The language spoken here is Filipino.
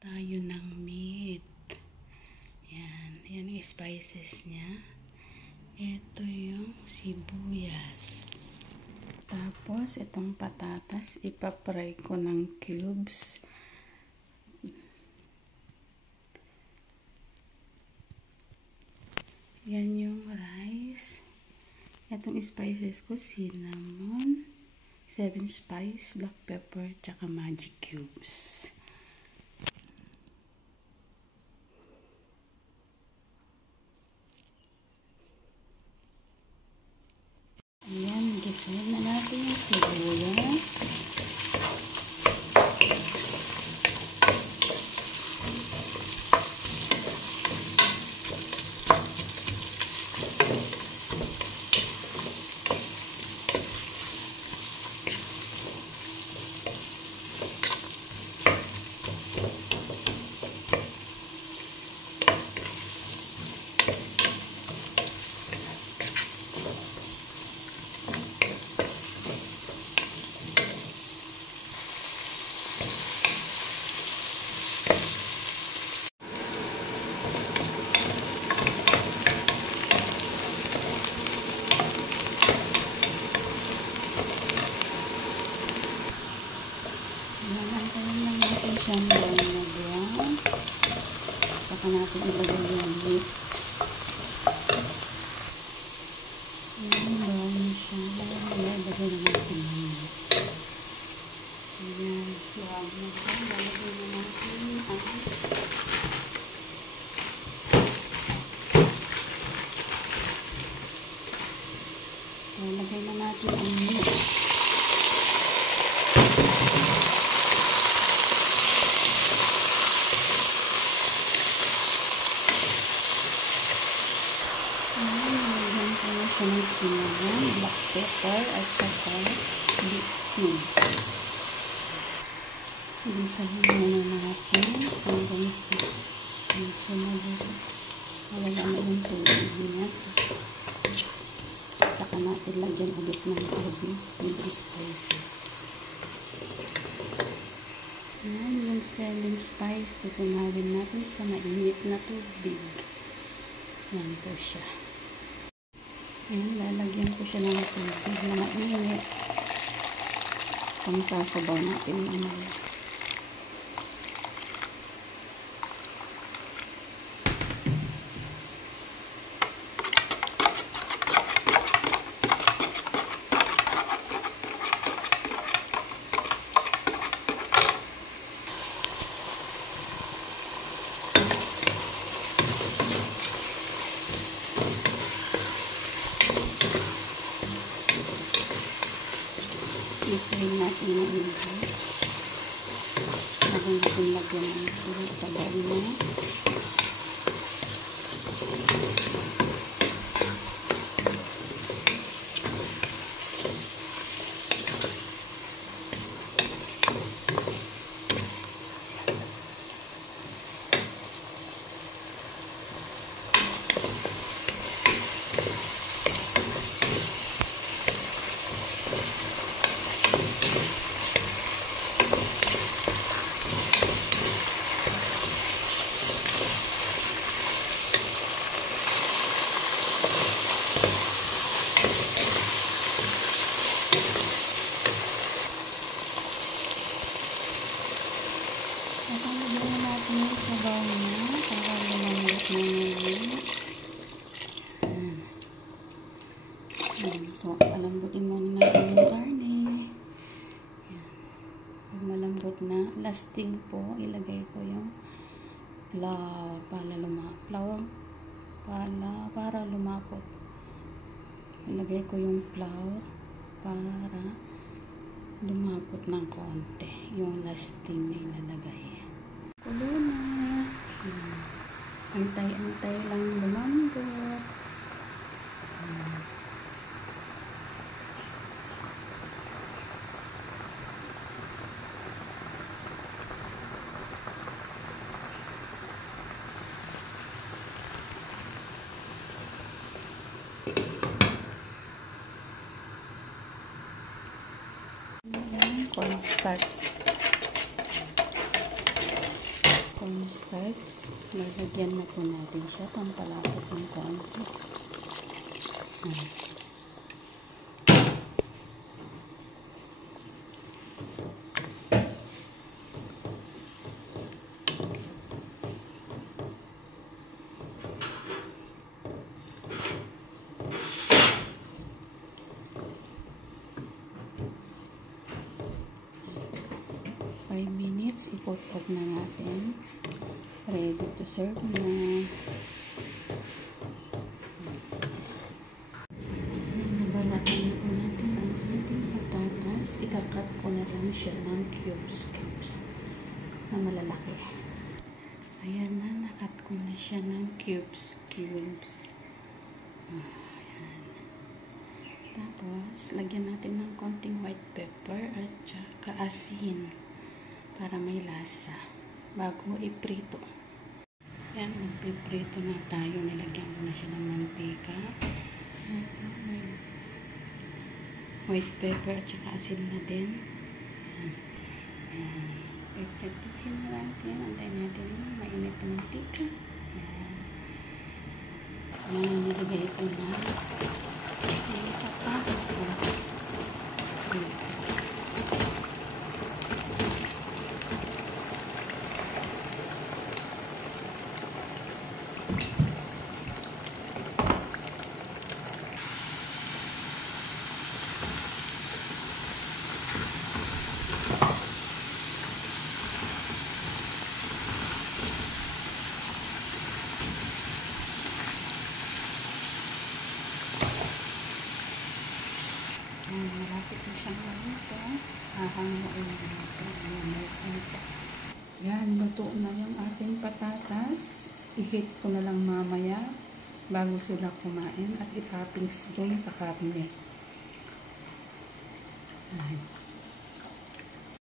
Tayo ng meat. Yan. Yan yung spices niya. Ito yung sibuyas. Tapos, itong patatas, ipapry ko ng cubes. Yan yung rice. Itong spices ko, cinnamon, 7 spice, black pepper, tsaka magic cubes. Ayan, gisahin na natin yung sibuyas. Siyang brown na brown. Saka natin ilagay yung meat. Ayan, brown na siya. Ilagay na natin yung meat. Ayan, brown na siya. Ilagay na natin ang meat. Ng cinnamon, black pepper, at saka beef cubes. Ibisahin muna natin hanggang sa malala na yung tubig niya. Saka natin lagyan ulit ng tubig with spices. Yan yung 7 spice. Tutunawin natin sa mainit na tubig. Yan po siya. Ayan, lalagyan ko siya ng tubig na mainit. Kung sasabaw natin yung isahin natin na ilagay. Lagyan natin ng tulad sa bowl na. Palambutin muna natin yung karne. Pag malambot na, lasting po, ilagay ko yung flour para lumapot. Ilagay ko yung flour para lumapot ng konti. Yung lasting na ilalagay. Kulo na. Antay-antay lang lumambot. Cornstarch. cornstarch. Lalagyan na po natin siya. Pampalapot ng konti. 5 minutes, ipot-pot na natin. Ready to serve na. Nabalatan na po natin ang ating patatas. Ikakat ko na lang siya ng cubes na malalaki. Ayan na, nakat ko na siya ng cubes. Ayan. Tapos, lagyan natin ng konting white pepper at saka asin para may lasa bago iprito. Yan, magpiprito na tayo. Nilagyan ko na siya ng mantika. White pepper at saka asin na din. Piprituhin na natin. Antayin natin yung mainit na mantika. Yan, nilagay ko na. Patatas ko. Malapit na siyang maluto. Hahanguin natin. Yan, luto na yung ating patatas. I-heat ko na lang mamaya bago sila kumain at itoppings doon sa karne. Ayan.